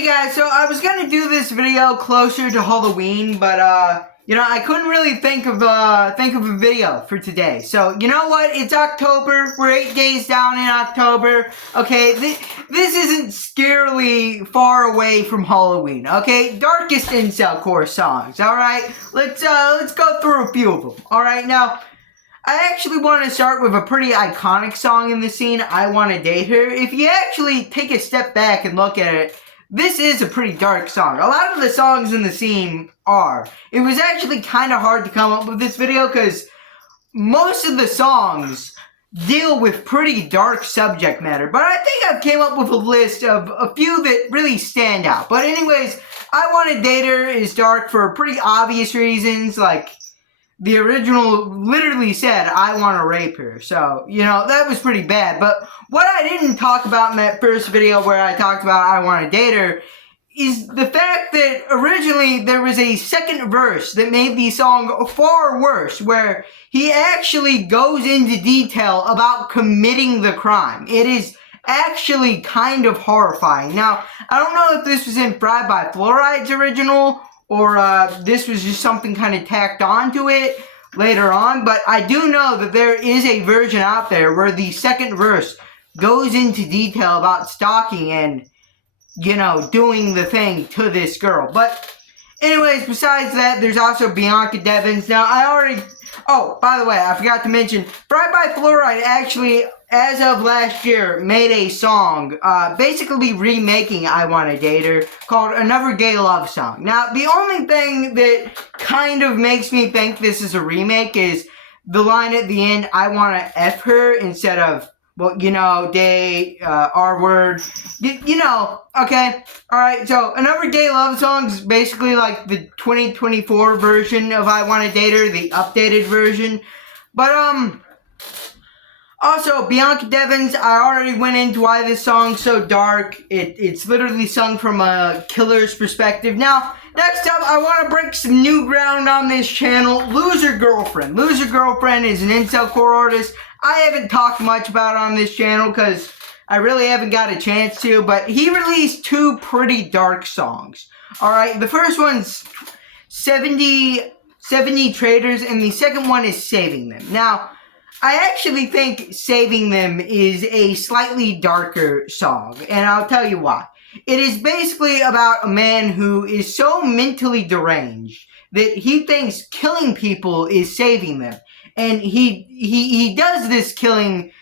Hey guys, so I was gonna do this video closer to Halloween, but I couldn't really think of a video for today. So you know what? It's October. We're 8 days down in October. Okay, this isn't scarily far away from Halloween. Okay, darkest incelcore songs. All right, let's go through a few of them. All right, now. I actually want to start with a pretty iconic song in the scene, I Wanna Date Her. If you actually take a step back and look at it, this is a pretty dark song. A lot of the songs in the scene are. It was actually kind of hard to come up with this video because most of the songs deal with pretty dark subject matter. But I think I've came up with a list of a few that really stand out. But anyways, I Wanna Date Her is dark for pretty obvious reasons, like the original literally said, I want to rape her. So, that was pretty bad. But what I didn't talk about in that first video where I talked about I want to date her is the fact that originally there was a second verse that made the song far worse, where he actually goes into detail about committing the crime. It is actually kind of horrifying. Now, I don't know if this was in Fried by Fluoride's original, or this was just something kind of tacked onto it later on. But I do know that there is a version out there where the second verse goes into detail about stalking and, doing the thing to this girl. But anyways, besides that, there's also Bianca Devins. Now, oh, by the way, I forgot to mention, Fried by Fluoride actually, as of last year, made a song, basically remaking I Wanna Date Her, called Another Gay Love Song. Now, the only thing that kind of makes me think this is a remake is the line at the end, I wanna F her, instead of, gay, R-word, okay? Alright, so Another Gay Love Song is basically like the 2024 version of I Wanna Date Her, the updated version. But, also, Bianca Devins, I already went into why this song's so dark. It's literally sung from a killer's perspective. Now, next up, I want to break some new ground on this channel. Loser Girlfriend. Loser Girlfriend is an incelcore artist. I haven't talked much about it on this channel because I really haven't got a chance to, but he released two pretty dark songs. Alright, the first one's 70 Traders, and the second one is Saving Them. Now, I actually think Saving Them is a slightly darker song, and I'll tell you why. It is basically about a man who is so mentally deranged that he thinks killing people is saving them. And he does this killing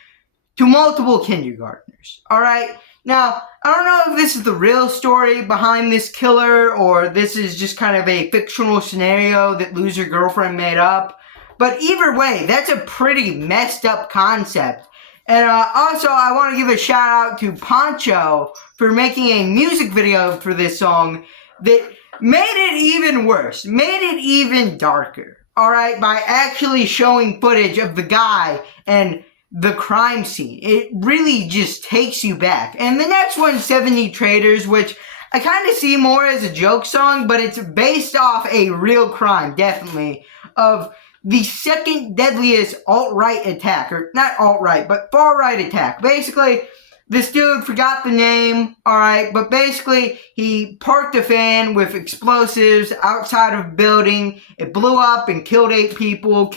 to multiple kindergartners, alright? Now, I don't know if this is the real story behind this killer, or this is just kind of a fictional scenario that Loser Girlfriend made up. But either way, that's a pretty messed up concept. And also, I want to give a shout out to Poncho for making a music video for this song that made it even worse, made it even darker. Alright, by actually showing footage of the guy and the crime scene. It really just takes you back. And the next one, 70 Traders, which I kind of see more as a joke song, but it's based off a real crime, definitely, of the second deadliest alt-right attack, or not alt-right, but far-right attack. Basically, this dude forgot the name, alright, but basically, he parked a fan with explosives outside of a building. It blew up and killed 8 people,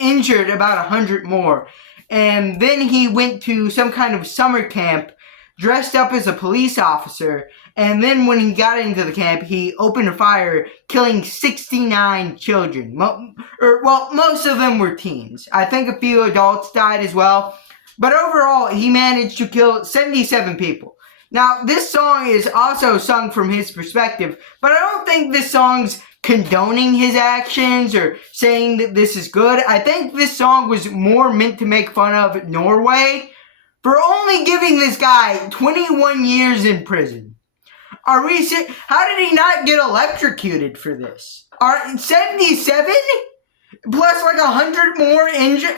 injured about 100 more. And then he went to some kind of summer camp, dressed up as a police officer, and then when he got into the camp, he opened a fire, killing 69 children. Most of them were teens. I think a few adults died as well. But overall, he managed to kill 77 people. Now, this song is also sung from his perspective, but I don't think this song's condoning his actions or saying that this is good. I think this song was more meant to make fun of Norway for only giving this guy 21 years in prison. How did he not get electrocuted for this? 77? Plus like 100 more injured?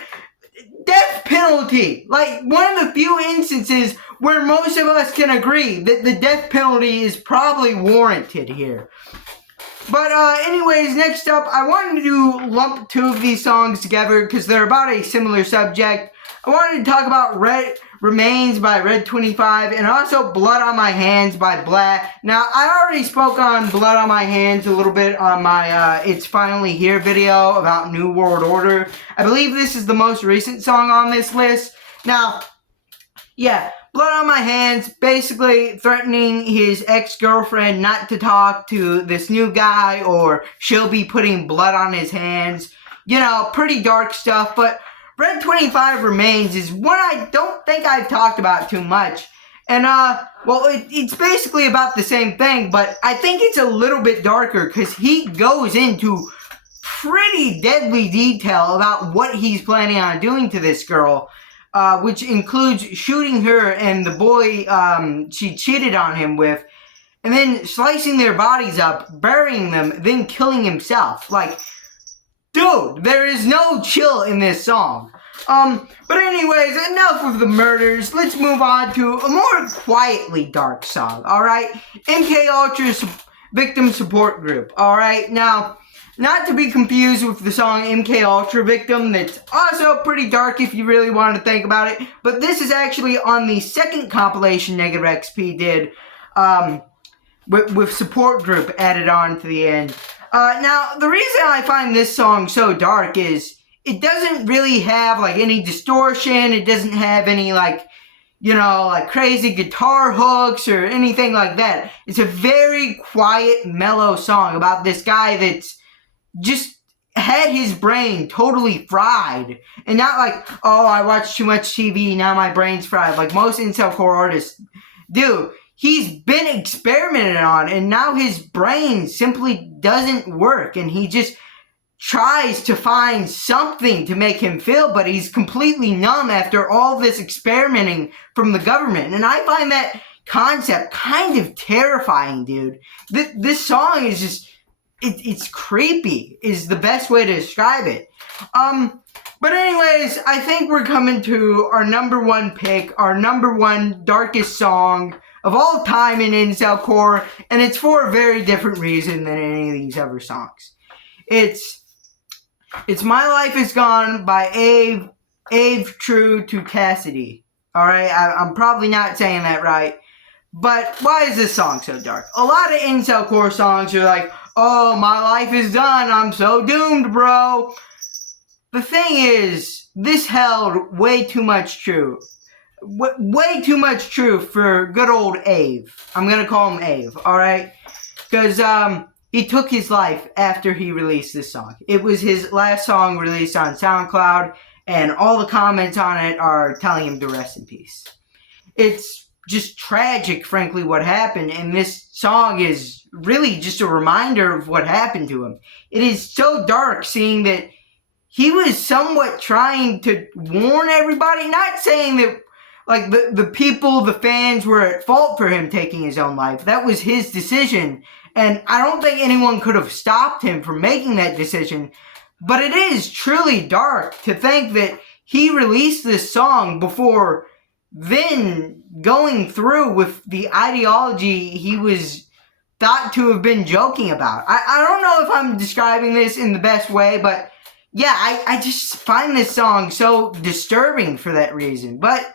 Death penalty! Like, one of the few instances where most of us can agree that the death penalty is probably warranted here. But anyways, next up, I wanted to lump two of these songs together because they're about a similar subject. I wanted to talk about Remains by Red 25, and also Blood on My Hands by Blah. Now, I already spoke on Blood on My Hands a little bit on my It's Finally Here video about New World Order. I believe this is the most recent song on this list. Now, yeah, Blood on My Hands, basically threatening his ex-girlfriend not to talk to this new guy or she'll be putting blood on his hands. You know, pretty dark stuff, but Red 25 Remains is one I don't think I've talked about too much. And, well, it's basically about the same thing, but I think it's a little bit darker because he goes into pretty deadly detail about what he's planning on doing to this girl, which includes shooting her and the boy she cheated on him with, and then slicing their bodies up, burying them, then killing himself. Like, dude, there is no chill in this song. But anyways, enough of the murders. Let's move on to a more quietly dark song, alright? MK Ultra's Victim Support Group, alright? Now, not to be confused with the song MK Ultra Victim, that's also pretty dark if you really want to think about it, but this is actually on the second compilation Negative XP did, with Support Group added on to the end. Now, the reason I find this song so dark is it doesn't really have, like, any distortion. It doesn't have any, like, you know, like, crazy guitar hooks or anything like that. It's a very quiet, mellow song about this guy that's just had his brain totally fried. And not like, oh, I watched too much TV, now my brain's fried. Like most incelcore artists do. He's been experimented on, and now his brain simply doesn't work, and he just tries to find something to make him feel, but he's completely numb after all this experimenting from the government. And I find that concept kind of terrifying, dude. This song is just, it's creepy, is the best way to describe it. But anyways, I think we're coming to our number one pick, our number one darkest song of all time in incelcore, and it's for a very different reason than any of these other songs. It's My Life Is Gone by Ave True to Cassidy. Alright, I'm probably not saying that right, but why is this song so dark? A lot of incelcore songs are like, oh, my life is done, I'm so doomed, bro. The thing is, this held way too much truth. Way too much truth for good old Ave. I'm gonna call him Ave, alright? Because, he took his life after he released this song. It was his last song released on SoundCloud, and all the comments on it are telling him to rest in peace. It's just tragic, frankly, what happened, and this song is really just a reminder of what happened to him. It is so dark seeing that he was somewhat trying to warn everybody, not saying that like the people, the fans were at fault for him taking his own life. That was his decision, and I don't think anyone could have stopped him from making that decision. But it is truly dark to think that he released this song before then going through with the ideology he was thought to have been joking about. I don't know if I'm describing this in the best way, but yeah, I just find this song so disturbing for that reason. But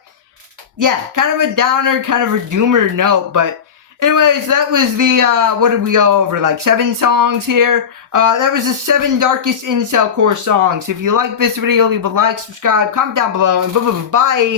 yeah, kind of a downer, kind of a doomer note, but anyways, that was the, what did we go over, like 7 songs here? That was the 7 darkest incelcore songs. If you like this video, leave a like, subscribe, comment down below, and bye.